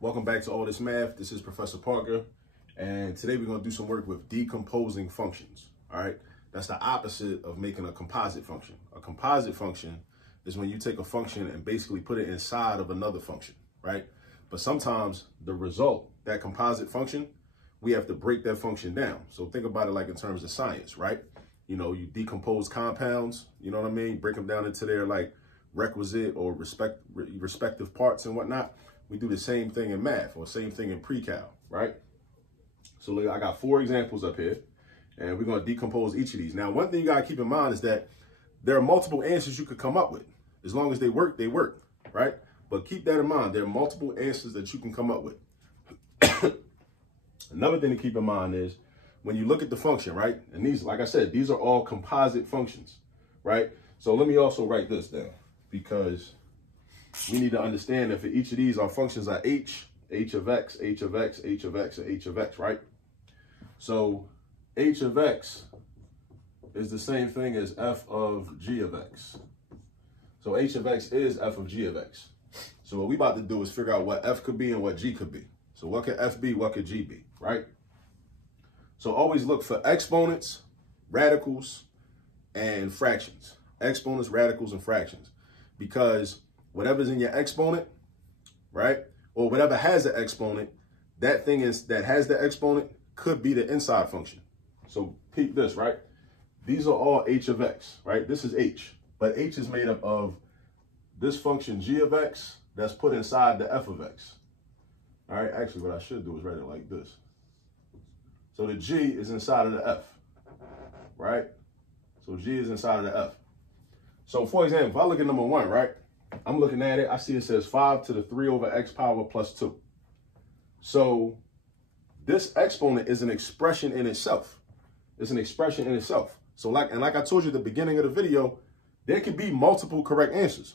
Welcome back to All This Math. This is Professor Parker, and today we're going to do some work with decomposing functions. All right, that's the opposite of making a composite function. A composite function is when you take a function and basically put it inside of another function, right? But sometimes the result, that composite function, we have to break that function down. So think about it like in terms of science, right? You know, you decompose compounds, you know what I mean? Break them down into their like requisite or respective parts and whatnot. We do the same thing in math or same thing in pre-cal, right? So look, I got 4 examples up here and we're going to decompose each of these. Now, one thing you got to keep in mind is that there are multiple answers you could come up with. As long as they work, right? But keep that in mind. There are multiple answers that you can come up with. Another thing to keep in mind is when you look at the function, right? And these, like I said, these are all composite functions, right? So let me also write this down because we need to understand that for each of these, our functions are h of x, h of x, h of x, and h of x, right? So h of x is the same thing as f of g of x. So h of x is f of g of x. So what we about to do is figure out what f could be and what g could be. So what could f be, what could g be, right? So always look for exponents, radicals, and fractions. Exponents, radicals, and fractions. Because whatever's in your exponent, right, or whatever has an exponent, that thing that has the exponent could be the inside function. So peep this, right? These are all h of x, right? This is h, but h is made up of this function g of x that's put inside the f of x. All right, actually what I should do is write it like this. So the g is inside of the f, right? So g is inside of the f. So for example, if I look at number 1, right? I'm looking at it, I see it says 5 to the 3 over x power plus 2. So this exponent is an expression in itself. It's an expression in itself. So like I told you at the beginning of the video, there could be multiple correct answers.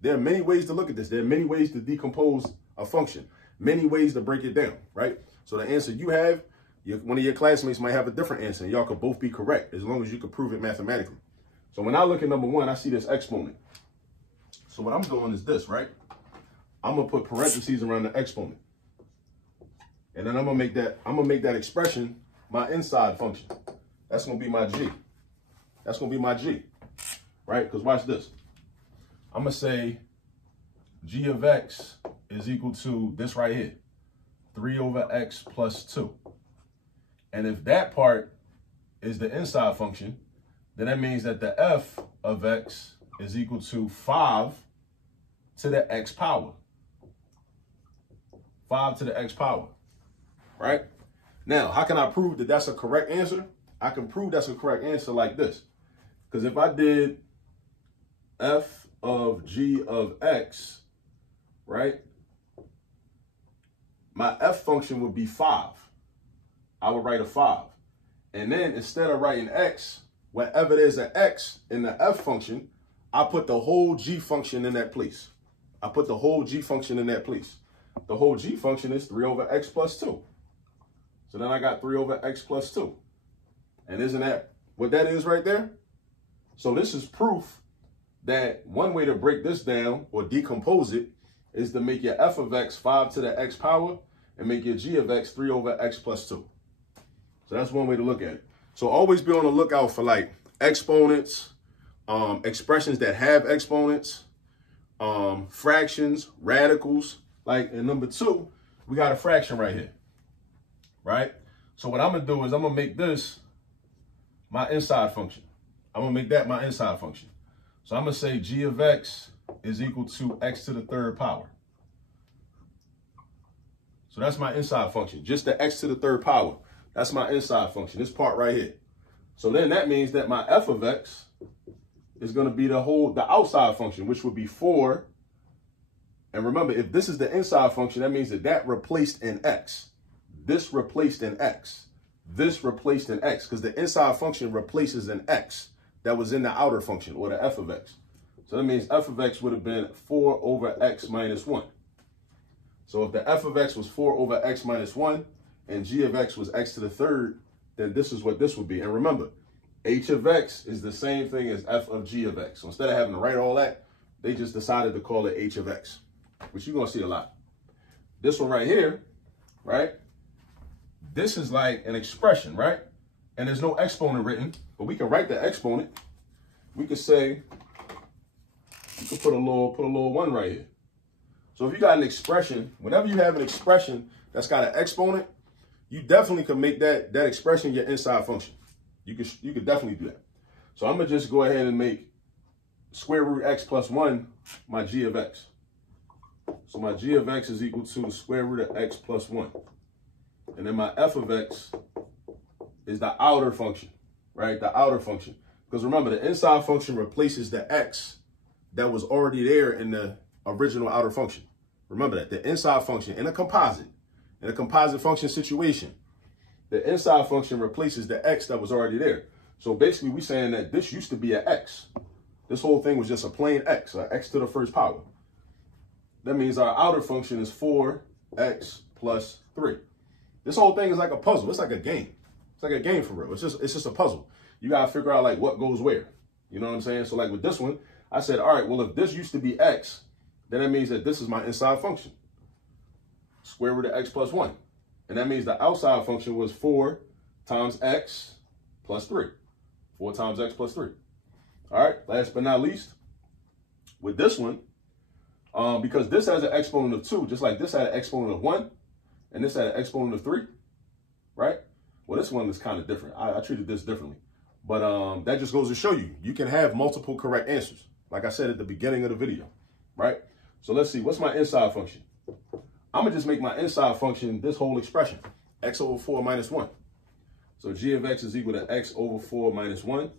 There are many ways to look at this. There are many ways to decompose a function, many ways to break it down, right? So the answer you have, one of your classmates might have a different answer, and y'all could both be correct as long as you can prove it mathematically. So when I look at number 1, I see this exponent. So what I'm doing is this, right? I'm gonna put parentheses around the exponent. And then I'm gonna make that expression my inside function. That's gonna be my g. That's gonna be my g, right? Because watch this. I'm gonna say g of x is equal to this right here, 3 over x plus 2. And if that part is the inside function, then that means that the f of x is equal to 5 to the x power. 5 to the x power, right? Now, how can I prove that that's a correct answer? I can prove that's a correct answer like this. Because if I did f of g of x, right, my f function would be 5. I would write a 5. And then instead of writing x, whenever there's an x in the f function, I put the whole g function in that place. I put the whole g function in that place. The whole g function is 3 over x plus 2. So then I got 3 over x plus 2. And isn't that what that is right there? So this is proof that one way to break this down or decompose it is to make your f of x 5 to the x power and make your g of x 3 over x plus 2. So that's one way to look at it. So always be on the lookout for like exponents, expressions that have exponents, fractions, radicals. Like in number 2, we got a fraction right here, right? So what I'm gonna do is I'm gonna make this my inside function. I'm gonna make that my inside function. So I'm gonna say g of x is equal to x to the 3rd power. So that's my inside function, just the x to the 3rd power. That's my inside function, this part right here. So then that means that my f of x is going to be the outside function, which would be 4. And remember, if this is the inside function, that means that replaced an x. This replaced an x. This replaced an x, because the inside function replaces an x that was in the outer function, or the f of x. So that means f of x would have been 4 over x minus 1. So if the f of x was 4 over x minus 1, and g of x was x to the 3rd, then this is what this would be. And remember, h of x is the same thing as f of g of x. So instead of having to write all that, they just decided to call it h of x, which you're going to see a lot. this one right here, right? This is like an expression, right? And there's no exponent written, but we can write the exponent. We could say, you could put a little 1 right here. So if you got an expression, whenever you have an expression that's got an exponent, you definitely can make that expression your inside function. You could definitely do that. So I'm gonna just go ahead and make square root x plus 1 my g of x. So my g of x is equal to square root of x plus 1. And then my f of x is the outer function, right? The outer function. Because remember, the inside function replaces the x that was already there in the original outer function. Remember that, the inside function in a composite function situation, the inside function replaces the x that was already there. So basically we're saying that this used to be an x. This whole thing was just a plain x, or x to the first power. That means our outer function is 4x plus 3. This whole thing is like a puzzle. It's like a game. It's like a game for real. It's just a puzzle. You got to figure out like what goes where. You know what I'm saying? So like with this one, I said, all right, well, if this used to be x, then that means that this is my inside function. Square root of x plus 1. And that means the outside function was 4 times x plus 3. 4 times x plus 3. All right, last but not least, with this one, because this has an exponent of 2, just like this had an exponent of 1, and this had an exponent of 3, right? Well, this one is kind of different. I treated this differently. But that just goes to show you, you can have multiple correct answers, like I said at the beginning of the video, right? So let's see, what's my inside function? I'm going to just make my inside function this whole expression, x over 4 minus 1. So g of x is equal to x over 4 minus 1.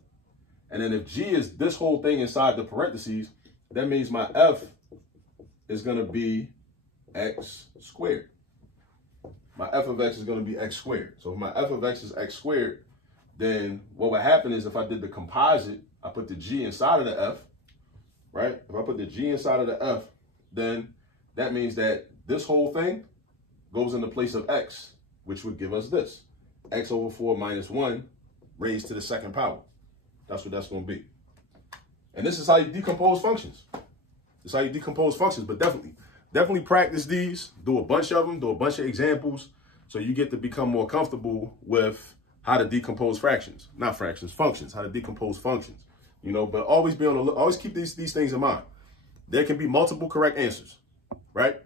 And then if g is this whole thing inside the parentheses, that means my f is going to be x squared. My f of x is going to be x squared. So if my f of x is x squared, then what would happen is if I did the composite, I put the g inside of the f, right? If I put the g inside of the f, then that means that this whole thing goes in the place of x, which would give us this, x over 4 minus 1 raised to the second power. That's what that's going to be. And this is how you decompose functions. This is how you decompose functions, but definitely practice these, do a bunch of them, do a bunch of examples, so you get to become more comfortable with how to decompose functions, how to decompose functions, you know, but always be on the look, always keep these things in mind. There can be multiple correct answers, right?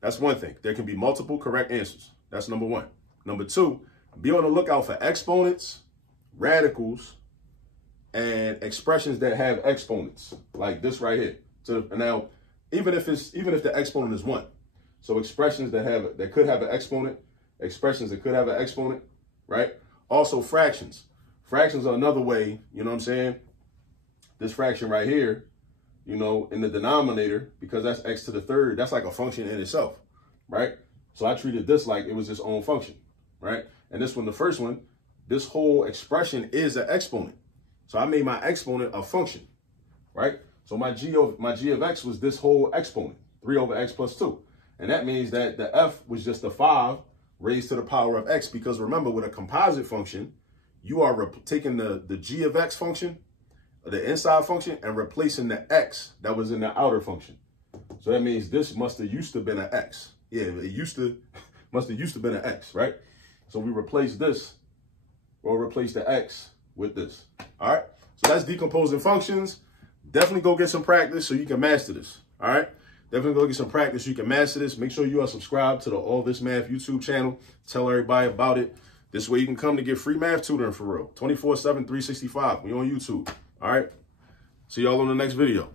That's one thing. There can be multiple correct answers. That's number one. Number two, be on the lookout for exponents, radicals, and expressions that have exponents, like this right here. So now, even if the exponent is 1, so expressions that could have an exponent, expressions that could have an exponent, right? Also fractions. Fractions are another way, you know what I'm saying? This fraction right here, you know, in the denominator, because that's x to the third, that's like a function in itself, right? So I treated this like it was its own function, right? And this one, the first one, this whole expression is an exponent. So I made my exponent a function, right? So my g of x was this whole exponent, 3 over x plus 2. And that means that the f was just a 5 raised to the power of x, because remember, with a composite function, you are taking the g of x function, the inside function, and replacing the x that was in the outer function. So that means this must have used to been an x. Yeah, it must have used to been an x, right? So we replace this, or replace the x with this. All right, so that's decomposing functions. Definitely go get some practice so you can master this. All right, definitely go get some practice so you can master this. Make sure you are subscribed to the All This Math YouTube channel. Tell everybody about it. This way you can come to get free math tutoring for real. 24/7, 365. We on YouTube. All right, see y'all on the next video.